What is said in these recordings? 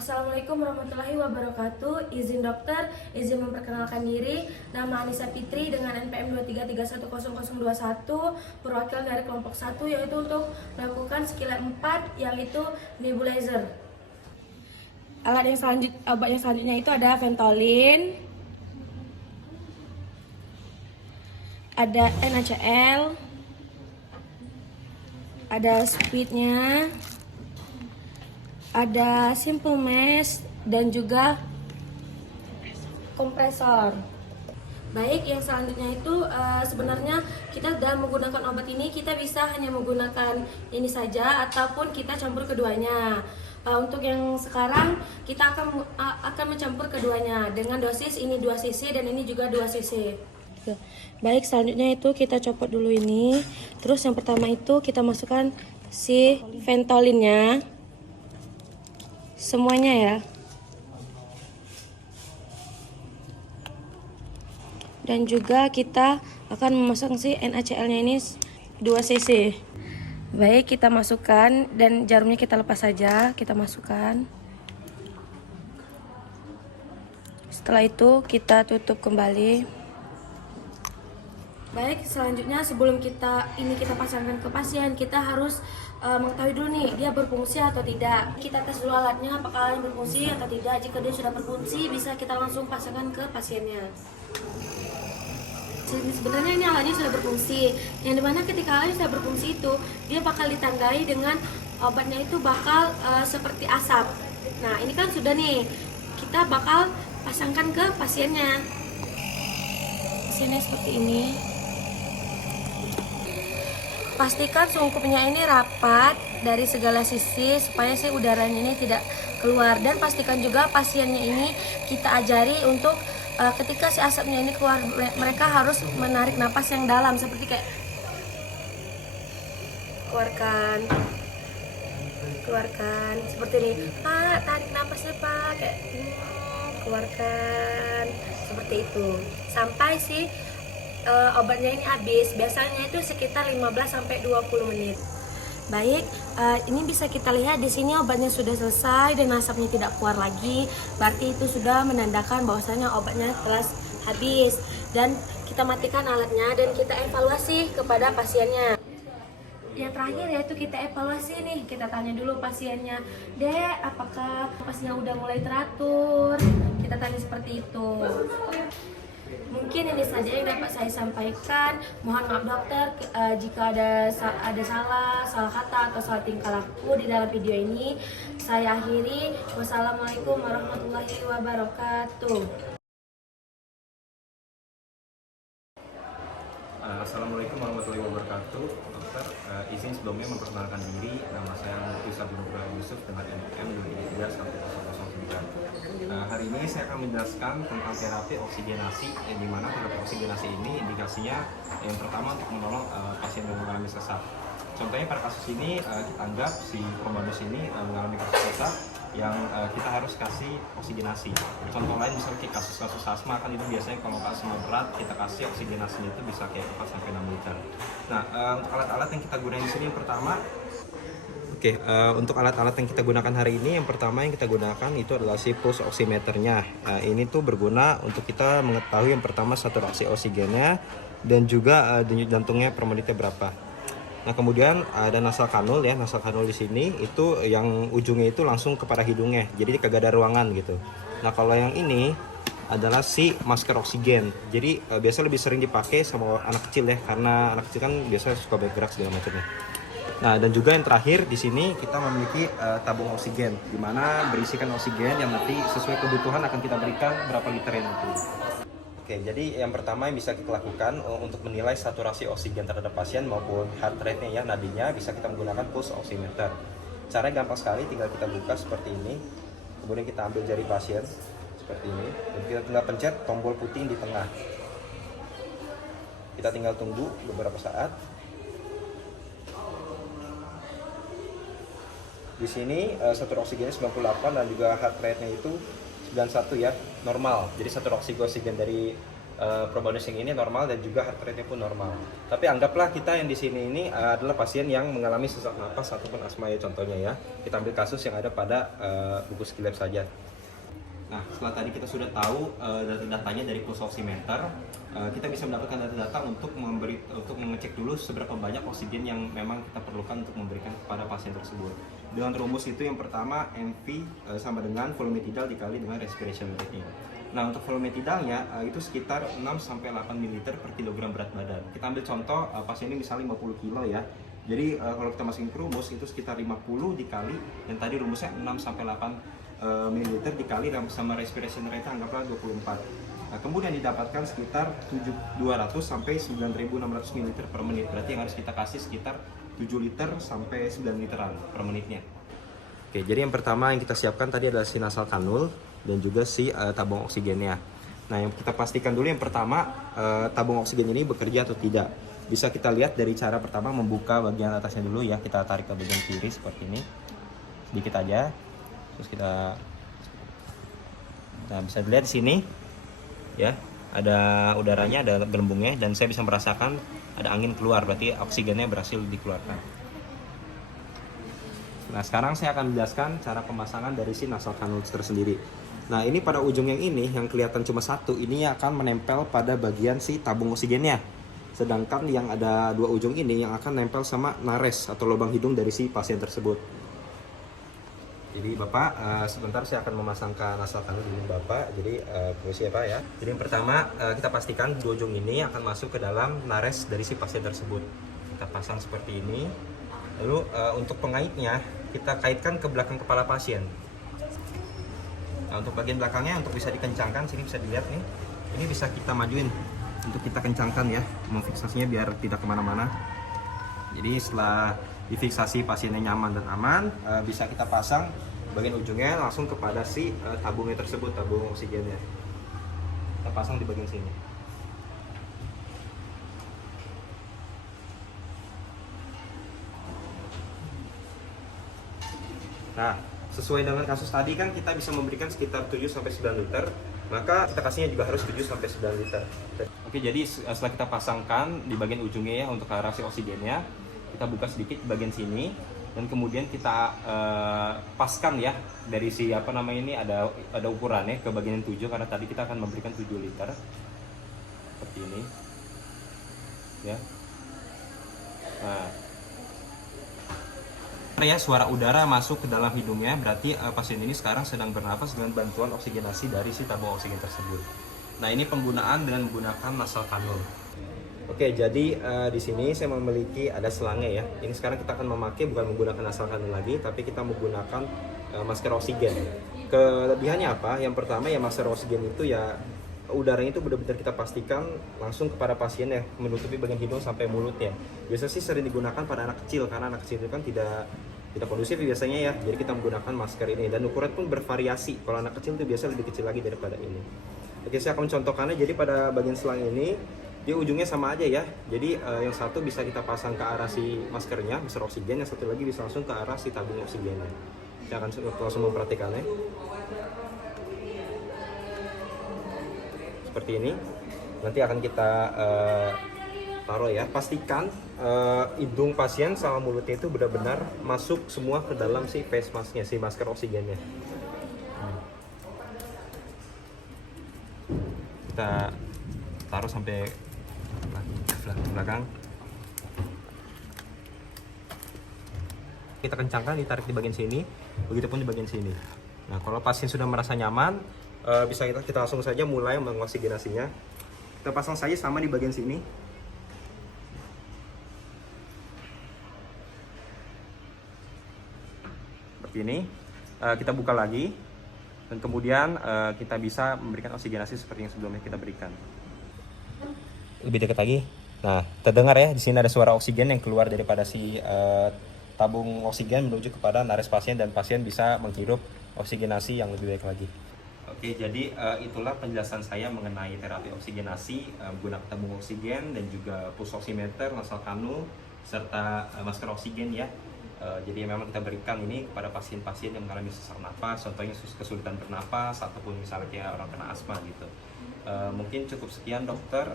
Assalamualaikum warahmatullahi wabarakatuh. Izin dokter, izin memperkenalkan diri. Nama Anissa Fitri dengan NPM 233100021, perwakilan dari kelompok 1, yaitu untuk melakukan skill 4 yaitu nebulizer. Obat yang selanjutnya itu ada Ventolin, ada NaCl, ada Speednya, ada simple mesh, dan juga kompresor. Baik, yang selanjutnya itu sebenarnya kita dalam menggunakan obat ini kita bisa hanya menggunakan ini saja ataupun kita campur keduanya. Untuk yang sekarang kita akan mencampur keduanya dengan dosis ini 2 cc dan ini juga 2 cc. Baik, selanjutnya itu kita copot dulu ini. Terus yang pertama itu kita masukkan si Ventolinnya. Semuanya ya. Dan juga kita akan memasukkan si NaCl-nya ini 2 cc. Baik, kita masukkan dan jarumnya kita lepas saja, kita masukkan. Setelah itu kita tutup kembali. Baik, selanjutnya sebelum kita pasangkan ke pasien, kita harus mengetahui dulu nih dia berfungsi atau tidak. Kita tes dulu alatnya apakah alatnya berfungsi atau tidak. Jika dia sudah berfungsi, bisa kita langsung pasangkan ke pasiennya. Sebenarnya ini alatnya sudah berfungsi, yang dimana ketika alatnya sudah berfungsi itu dia bakal ditandai dengan obatnya itu bakal seperti asap. Nah, ini kan sudah nih, kita bakal pasangkan ke pasiennya. Pasiennya seperti ini. Pastikan sungkupnya ini rapat dari segala sisi supaya si udaranya ini tidak keluar, dan pastikan juga pasiennya ini kita ajari untuk ketika si asapnya ini keluar, mereka harus menarik napas yang dalam seperti kayak keluarkan seperti ini. Pak, tarik napasnya Pak, kayak keluarkan seperti itu sampai si obatnya ini habis. Biasanya itu sekitar 15-20 menit. Baik, ini bisa kita lihat di sini obatnya sudah selesai dan asapnya tidak keluar lagi. Berarti itu sudah menandakan bahwasanya obatnya telah habis. Dan kita matikan alatnya dan kita evaluasi kepada pasiennya. Yang terakhir yaitu kita evaluasi nih. Kita tanya dulu pasiennya, Dek, apakah napasnya udah mulai teratur? Kita tanya seperti itu. Mungkin ini saja yang dapat saya sampaikan. Mohon maaf dokter jika ada salah kata atau salah tingkah laku di dalam video ini. Saya akhiri. Wassalamualaikum warahmatullahi wabarakatuh. Assalamualaikum warahmatullahi wabarakatuh. Dokter, izin sebelumnya memperkenalkan diri. Nama saya Mufti Sabunur Yusuf dengan NPM 2331009. Hari ini saya akan menjelaskan tentang terapi oksigenasi, di mana terapi oksigenasi ini indikasinya yang pertama untuk menolong pasien yang mengalami sesak. Contohnya pada kasus ini kita anggap si pembantu ini mengalami kasus sesak yang kita harus kasih oksigenasi. Contoh lain misalnya kasus-kasus asma kan itu biasanya kalau asma berat kita kasih oksigenasinya itu bisa kayak 4-6 liter. Nah, untuk alat-alat yang kita gunakan di sini yang pertama, untuk alat-alat yang kita gunakan hari ini, yang pertama yang kita gunakan itu adalah si pulse oximeternya. Ini tuh berguna untuk kita mengetahui yang pertama saturasi oksigennya dan juga denyut jantungnya per menitnya berapa. Nah, kemudian ada nasal kanul ya. Nasal kanul di sini itu yang ujungnya itu langsung kepada hidungnya, jadi kagak ada ruangan gitu. Nah, kalau yang ini adalah si masker oksigen. Jadi biasa lebih sering dipakai sama anak kecil ya, karena anak kecil kan biasa suka bergerak segala macamnya. Nah, dan juga yang terakhir di sini kita memiliki tabung oksigen, di mana berisikan oksigen yang nanti sesuai kebutuhan akan kita berikan berapa liter nanti. Jadi yang pertama yang bisa kita lakukan untuk menilai saturasi oksigen terhadap pasien maupun heart rate-nya ya, nadinya, bisa kita menggunakan pulse oximeter. Caranya gampang sekali, tinggal kita buka seperti ini. Kemudian kita ambil jari pasien seperti ini dan kita tinggal pencet tombol putih di tengah. Kita tinggal tunggu beberapa saat. Di sini saturasi oksigennya 98 dan juga heart rate-nya itu 91 ya, normal. Jadi saturasi oksigen dari probonus yang ini normal dan juga heart rate-nya pun normal. Tapi anggaplah kita yang di sini ini adalah pasien yang mengalami sesak napas ataupun asma ya contohnya ya. Kita ambil kasus yang ada pada buku skilab saja. Nah, setelah tadi kita sudah tahu data-datanya dari pulse oximeter, kita bisa mendapatkan data-data untuk mengecek dulu seberapa banyak oksigen yang memang kita perlukan untuk memberikan kepada pasien tersebut. Dengan rumus itu yang pertama MV sama dengan volume tidal dikali dengan respiration rate-nya. Nah, untuk volume tidalnya itu sekitar 6-8 ml per kilogram berat badan. Kita ambil contoh pasien ini misalnya 50 kilo ya. Jadi kalau kita masukin ke rumus itu sekitar 50 dikali, yang tadi rumusnya 6-8 ml dikali sama respiration rate anggaplah 24. Nah, kemudian didapatkan sekitar 200 sampai 9.600 ml per menit. Berarti yang harus kita kasih sekitar 7 liter sampai 9 literan per menitnya. Oke, jadi yang pertama yang kita siapkan tadi adalah si nasal kanul dan juga si tabung oksigennya. Nah, yang kita pastikan dulu yang pertama tabung oksigen ini bekerja atau tidak. Bisa kita lihat dari cara pertama membuka bagian atasnya dulu ya. Kita tarik ke bagian kiri seperti ini. Sedikit aja. Terus kita bisa dilihat di sini ya, ada udaranya, ada gelembungnya dan saya bisa merasakan ada angin keluar, berarti oksigennya berhasil dikeluarkan. Nah, sekarang saya akan menjelaskan cara pemasangan dari si nasal kanul tersendiri. Nah, ini pada ujung yang ini yang kelihatan cuma satu, ini akan menempel pada bagian si tabung oksigennya. Sedangkan yang ada dua ujung ini yang akan nempel sama nares atau lubang hidung dari si pasien tersebut. Jadi Bapak, sebentar saya akan memasangkan nasal kanul di Bapak. Jadi permisi ya Pak ya. Jadi yang pertama kita pastikan dua ujung ini akan masuk ke dalam nares dari si pasien tersebut. Kita pasang seperti ini. Lalu untuk pengaitnya kita kaitkan ke belakang kepala pasien. Nah, untuk bagian belakangnya untuk bisa dikencangkan, sini bisa dilihat nih. Ini bisa kita majuin untuk kita kencangkan ya, memfiksasinya biar tidak kemana-mana. Jadi setelah difiksasi pasiennya nyaman dan aman, bisa kita pasang bagian ujungnya langsung kepada si tabungnya tersebut, tabung oksigennya. Kita pasang di bagian sini. Nah, sesuai dengan kasus tadi kan kita bisa memberikan sekitar 7-9 liter, maka kita kasihnya juga harus 7-9 liter. Oke, jadi setelah kita pasangkan di bagian ujungnya ya untuk arah si oksigennya, kita buka sedikit di bagian sini dan kemudian kita paskan ya dari si ini ada ukurannya ke bagian 7 karena tadi kita akan memberikan 7 liter seperti ini ya. Nah, ya suara udara masuk ke dalam hidungnya, berarti pasien ini sekarang sedang bernapas dengan bantuan oksigenasi dari si tabung oksigen tersebut. Nah, ini penggunaan dengan menggunakan nasal kanul. Oke, jadi di sini saya memiliki ada selangnya ya. Ini sekarang kita akan memakai bukan menggunakan nasal kanul lagi, tapi kita menggunakan masker oksigen. Kelebihannya apa? Yang pertama ya, masker oksigen itu ya udaranya itu benar-benar kita pastikan langsung kepada pasien ya, menutupi bagian hidung sampai mulutnya. Biasanya sih sering digunakan pada anak kecil karena anak kecil itu kan tidak kondusif biasanya ya. Jadi kita menggunakan masker ini dan ukuran pun bervariasi. Kalau anak kecil itu biasa lebih kecil lagi daripada ini. Oke, saya akan mencontohkannya. Jadi pada bagian selang ini dia ujungnya sama aja ya. Jadi yang satu bisa kita pasang ke arah si maskernya, masker oksigen, yang satu lagi bisa langsung ke arah si tabung oksigennya. Saya akan langsung memperhatikannya. Seperti ini, nanti akan kita taruh ya. Pastikan hidung pasien sama mulutnya itu benar-benar masuk semua ke dalam si face masknya, si masker oksigennya. Kita taruh sampai belakang. Kita kencangkan, ditarik di bagian sini, begitupun di bagian sini. Nah, kalau pasien sudah merasa nyaman, bisa kita langsung saja mulai mengoksigenasinya. Kita pasang saja sama di bagian sini. Seperti ini. Kita buka lagi dan kemudian kita bisa memberikan oksigenasi seperti yang sebelumnya kita berikan. Lebih dekat lagi. Nah, terdengar ya, di sini ada suara oksigen yang keluar daripada si tabung oksigen menuju kepada nares pasien dan pasien bisa menghirup oksigenasi yang lebih baik lagi. Oke, jadi itulah penjelasan saya mengenai terapi oksigenasi menggunakan tabung oksigen dan juga pulse oximeter, nasal kanul, serta masker oksigen ya. Jadi memang kita berikan ini kepada pasien-pasien yang mengalami sesak nafas, contohnya kesulitan bernapas ataupun misalnya kayak orang kena asma gitu. Mungkin cukup sekian dokter,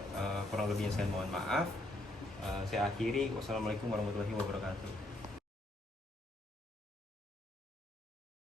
kurang lebihnya saya mohon maaf. Saya akhiri, wassalamualaikum warahmatullahi wabarakatuh.